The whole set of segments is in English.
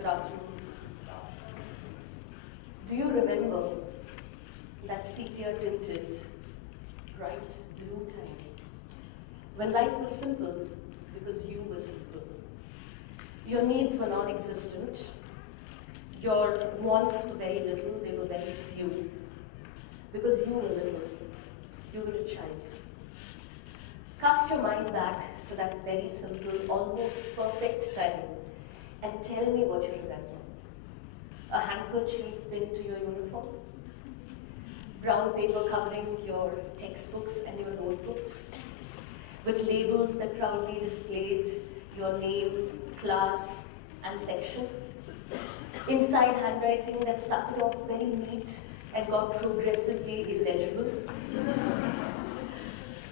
Good afternoon. Do you remember that sepia-tinted, bright blue time when life was simple because you were simple? Your needs were non-existent. Your wants were very little, they were very few. Because you were little, you were a child. Cast your mind back to that very simple, almost perfect time and tell me what you remember. A handkerchief pinned to your uniform? Brown paper covering your textbooks and your notebooks? With labels that proudly displayed your name, class, and section? Inside handwriting that started off very neat and got progressively illegible?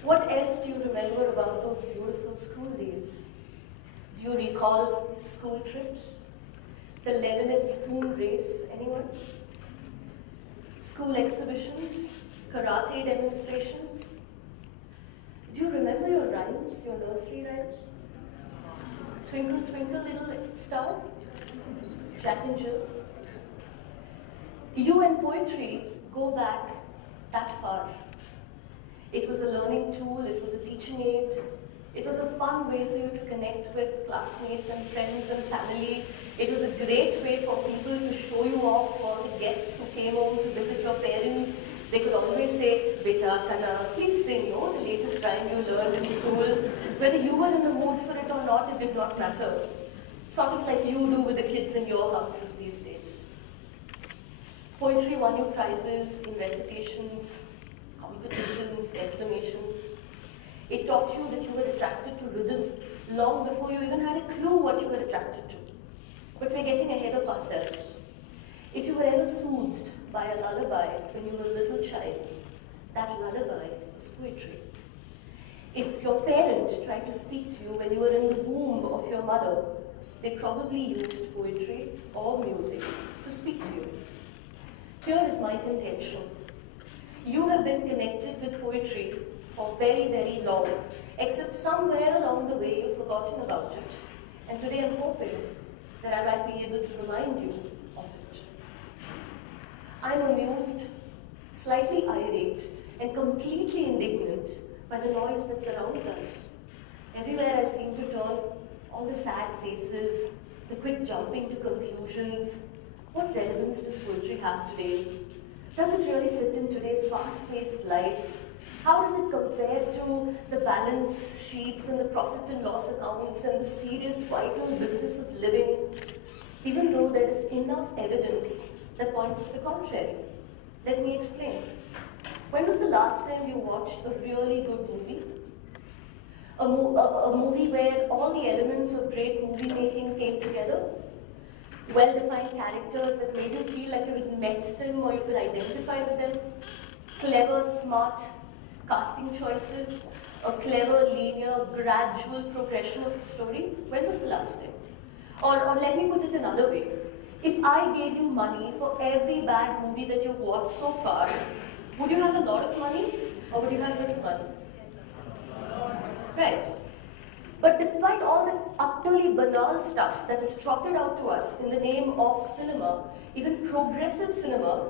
What else do you remember about those beautiful school days? Do you recall school trips? The lemon spoon race, anyone? School exhibitions? Karate demonstrations? Do you remember your rhymes, your nursery rhymes? Twinkle, twinkle, little star? Jack and Jill? You and poetry go back that far. It was a learning tool, it was a teaching aid, it was a fun way for you to connect with classmates and friends and family. It was a great way for people to show you off, for the guests who came home to visit your parents. They could always say, "Beta, Kana, please sing, the latest rhyme you learned in school." Whether you were in the mood for it or not, it did not matter. Sort of like you do with the kids in your houses these days. Poetry won you prizes in recitations, competitions, declamations. It taught you that you were attracted to rhythm long before you even had a clue what you were attracted to. But we're getting ahead of ourselves. If you were ever soothed by a lullaby when you were a little child, that lullaby was poetry. If your parent tried to speak to you when you were in the womb of your mother, they probably used poetry or music to speak to you. Here is my contention. You have been connected with poetry for very, very long, except somewhere along the way you've forgotten about it. And today I'm hoping that I might be able to remind you of it. I'm amused, slightly irate, and completely indignant by the noise that surrounds us. Everywhere I seem to turn, all the sad faces, the quick jumping to conclusions. What relevance does poetry have today? Does it really fit in today's fast-paced life? How does it compare to the balance sheets and the profit and loss accounts and the serious, vital business of living? Even though there is enough evidence that points to the contrary. Let me explain. When was the last time you watched a really good movie? A movie where all the elements of great movie making came together? Well-defined characters that made you feel like you had met them or you could identify with them? Clever, smart casting choices? A clever, linear, gradual progression of the story? When was the last time? Or let me put it another way. If I gave you money for every bad movie that you've watched so far, would you have a lot of money or would you have little money? Right. But despite all the utterly banal stuff that is trotted out to us in the name of cinema, even progressive cinema,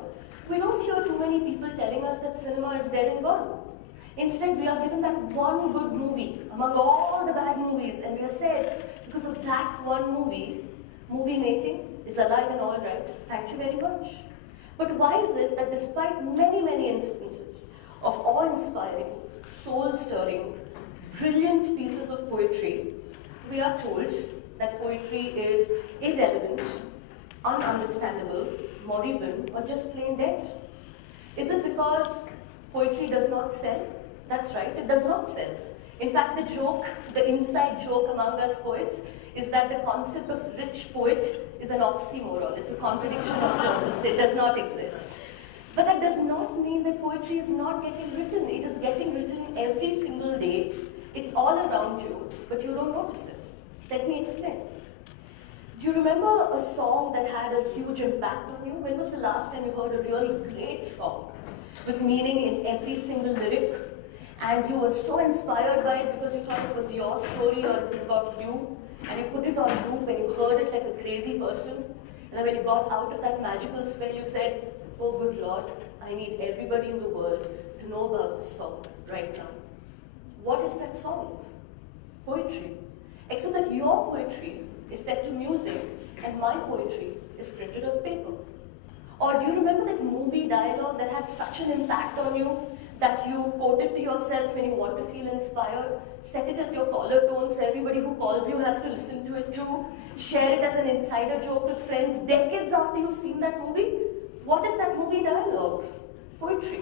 we don't hear too many people telling us that cinema is dead and gone. Instead, we are given that one good movie among all the bad movies, and we are said, because of that one movie, movie making is alive and all right. Thank you very much. But why is it that despite many, many instances of awe-inspiring, soul-stirring, brilliant pieces of poetry, we are told that poetry is irrelevant, ununderstandable, moribund, or just plain dead? Is it because poetry does not sell? That's right, it does not sell. In fact, the joke, the inside joke among us poets, is that the concept of rich poet is an oxymoron. It's a contradiction of terms. It does not exist. But that does not mean that poetry is not getting written. It is getting written every single day. It's all around you, but you don't notice it. Let me explain. Do you remember a song that had a huge impact on you? When was the last time you heard a really great song with meaning in every single lyric, and you were so inspired by it because you thought it was your story or it was about you, and you put it on loop and you heard it like a crazy person, and then when you got out of that magical spell, you said, oh good Lord, I need everybody in the world to know about this song right now. What is that song? Poetry. Except that your poetry is set to music and my poetry is printed on paper. Or do you remember that movie dialogue that had such an impact on you that you quote it to yourself when you want to feel inspired? Set it as your caller tone so everybody who calls you has to listen to it too. Share it as an insider joke with friends decades after you've seen that movie. What is that movie dialogue? Poetry.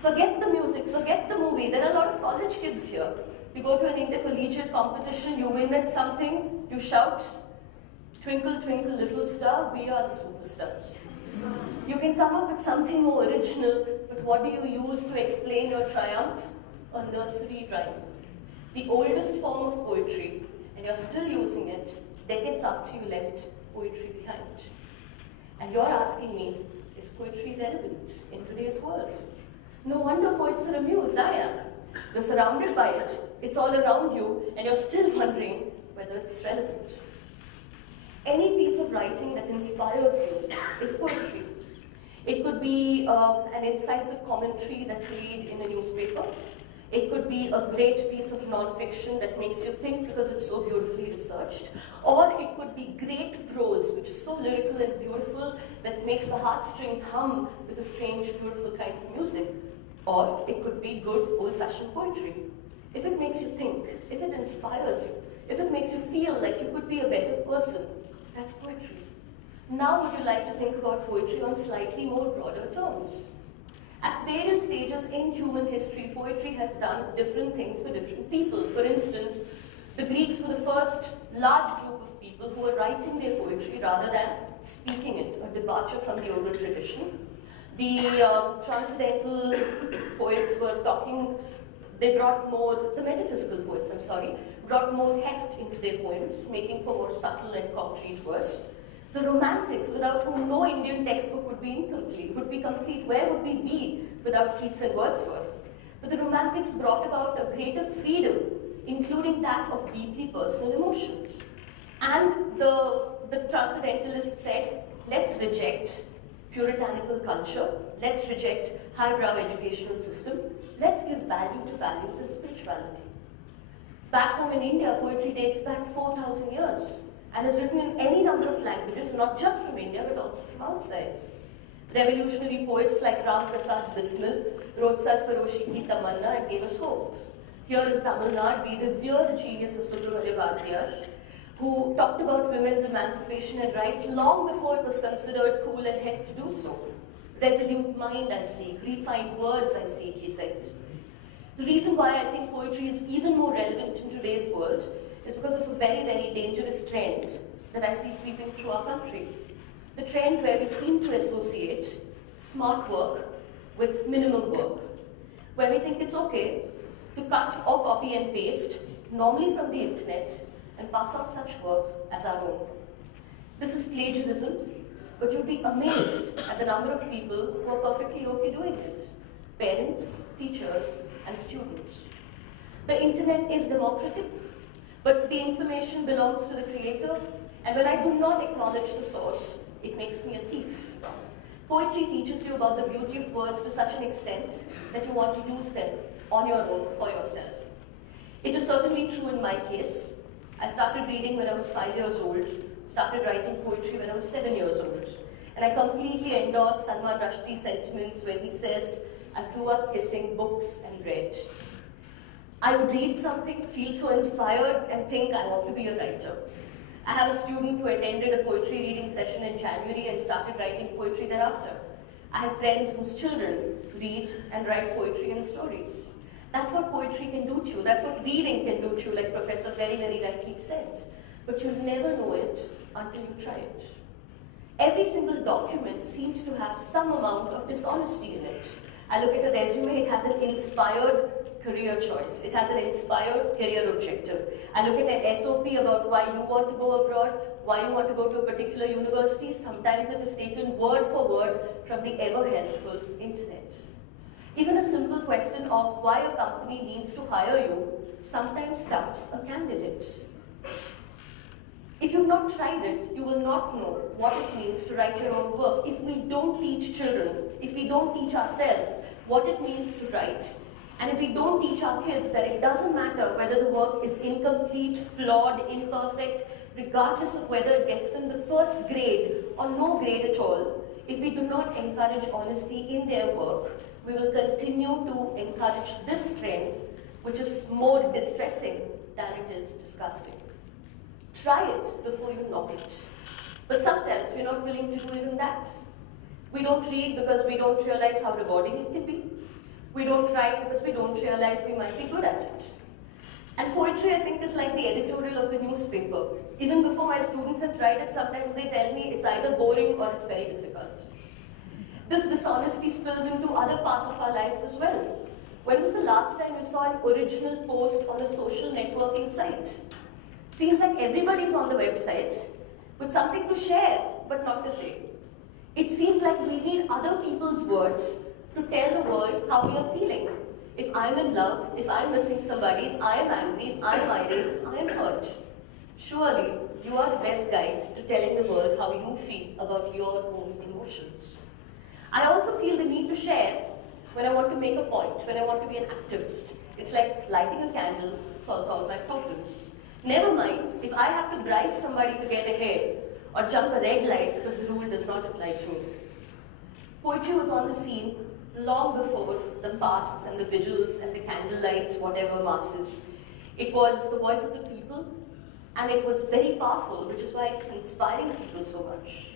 Forget the music, forget the movie. There are a lot of college kids here. You go to an intercollegiate competition, you win at something, you shout, twinkle, twinkle, little star, we are the superstars. You can come up with something more original, but what do you use to explain your triumph? A nursery rhyme. The oldest form of poetry, and you're still using it decades after you left poetry behind. And you're asking me, is poetry relevant in today's world? No wonder poets are amused, I am. You're surrounded by it, it's all around you, and you're still wondering whether it's relevant. Any piece of writing that inspires you is poetry. It could be an incisive commentary that you read in a newspaper. It could be a great piece of non-fiction that makes you think because it's so beautifully researched. Or it could be great prose, which is so lyrical and beautiful that makes the heartstrings hum with a strange, beautiful kind of music. Or it could be good, old-fashioned poetry. If it makes you think, if it inspires you, if it makes you feel like you could be a better person, that's poetry. Now would you like to think about poetry on slightly more broader terms? At various stages in human history, poetry has done different things for different people. For instance, the Greeks were the first large group of people who were writing their poetry rather than speaking it, a departure from the oral tradition. The transcendental poets were talking, they brought more, the metaphysical poets, brought more heft into their poems, making for more subtle and concrete verse. The Romantics, without whom no Indian textbook would be incomplete, would be complete. Where would we be without Keats and Wordsworth? But the Romantics brought about a greater freedom, including that of deeply personal emotions. And the Transcendentalists said, let's reject puritanical culture, let's reject highbrow educational system, let's give value to values and spirituality. Back home in India, poetry dates back 4,000 years and is written in any number of languages, not just from India, but also from outside. Revolutionary poets like Ram Prasad Bismil wrote Sarfaroshi Ki Tamanna and gave us hope. Here in Tamil Nadu, we revere the genius of Subramanya Bharatiyar, who talked about women's emancipation and rights long before it was considered cool and hip to do so. Resolute mind I seek, refined words I seek, he said. The reason why I think poetry is even more relevant in today's world is because of a very, very dangerous trend that I see sweeping through our country. The trend where we seem to associate smart work with minimum work, where we think it's okay to cut or copy and paste, normally from the internet, and pass off such work as our own. This is plagiarism, but you'll be amazed at the number of people who are perfectly okay doing it. Parents, teachers, and students. The internet is democratic, but the information belongs to the creator, and when I do not acknowledge the source, it makes me a thief. Poetry teaches you about the beauty of words to such an extent that you want to use them on your own for yourself. It is certainly true in my case. I started reading when I was 5 years old, started writing poetry when I was 7 years old. And I completely endorse Salman Rushdie's sentiments when he says, I grew up kissing books and read. I would read something, feel so inspired, and think I want to be a writer. I have a student who attended a poetry reading session in January and started writing poetry thereafter. I have friends whose children read and write poetry and stories. That's what poetry can do to you. That's what reading can do to you, like Professor very, very rightly said. But you'll never know it until you try it. Every single document seems to have some amount of dishonesty in it. I look at a resume, it has an inspired career choice. It has an inspired career objective. I look at an SOP about why you want to go abroad, why you want to go to a particular university. Sometimes it is taken word for word from the ever-helpful internet. Even a simple question of why a company needs to hire you sometimes stumps a candidate. If you've not tried it, you will not know what it means to write your own work. If we don't teach children, if we don't teach ourselves what it means to write, and if we don't teach our kids that it doesn't matter whether the work is incomplete, flawed, imperfect, regardless of whether it gets them the first grade or no grade at all, if we do not encourage honesty in their work, we will continue to encourage this trend, which is more distressing than it is disgusting. Try it before you knock it. But sometimes we're not willing to do even that. We don't read because we don't realize how rewarding it can be. We don't write because we don't realize we might be good at it. And poetry, I think, is like the editorial of the newspaper. Even before my students have tried it, sometimes they tell me it's either boring or it's very difficult. This dishonesty spills into other parts of our lives as well. When was the last time you saw an original post on a social networking site? Seems like everybody's on the website with something to share, but not to say. It seems like we need other people's words to tell the world how we are feeling. If I'm in love, if I'm missing somebody, if I am angry, if I'm irate, if I am hurt. Surely, you are the best guide to telling the world how you feel about your own emotions. I also feel the need to share when I want to make a point, when I want to be an activist. It's like lighting a candle solves all my problems. Never mind if I have to bribe somebody to get ahead or jump a red light because the rule does not apply to me. Poetry was on the scene long before the fasts and the vigils and the candlelights, whatever masses. It was the voice of the people, and it was very powerful, which is why it's inspiring people so much.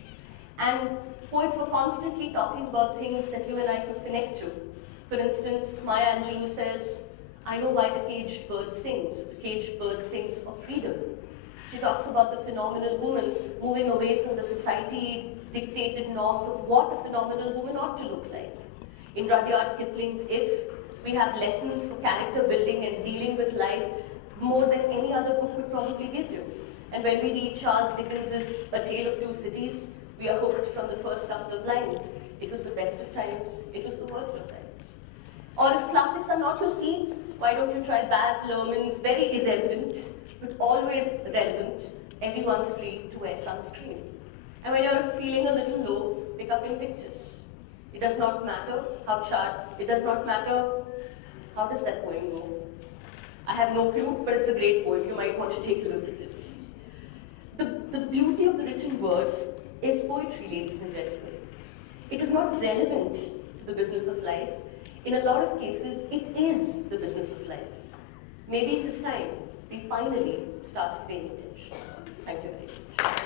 And poets were constantly talking about things that you and I could connect to. For instance, Maya Angelou says, I know why the caged bird sings. The caged bird sings of freedom. She talks about the phenomenal woman moving away from the society-dictated norms of what a phenomenal woman ought to look like. In Rudyard Kipling's If, we have lessons for character building and dealing with life more than any other book could probably give you. And when we read Charles Dickens's A Tale of Two Cities, we are hooked from the first couple of lines. It was the best of times, it was the worst of times. Or if classics are not your scene, why don't you try Baz Luhrmann's very irreverent, but always relevant, Everyone's Free to Wear Sunscreen. And when you're feeling a little low, pick up Invictus. It does not matter how it does not matter, how does that poem go? I have no clue, but it's a great poem. You might want to take a look at it. The beauty of the written word is poetry, ladies and gentlemen. It is not relevant to the business of life. In a lot of cases, it is the business of life. Maybe it is time we finally started paying attention. Thank you very much.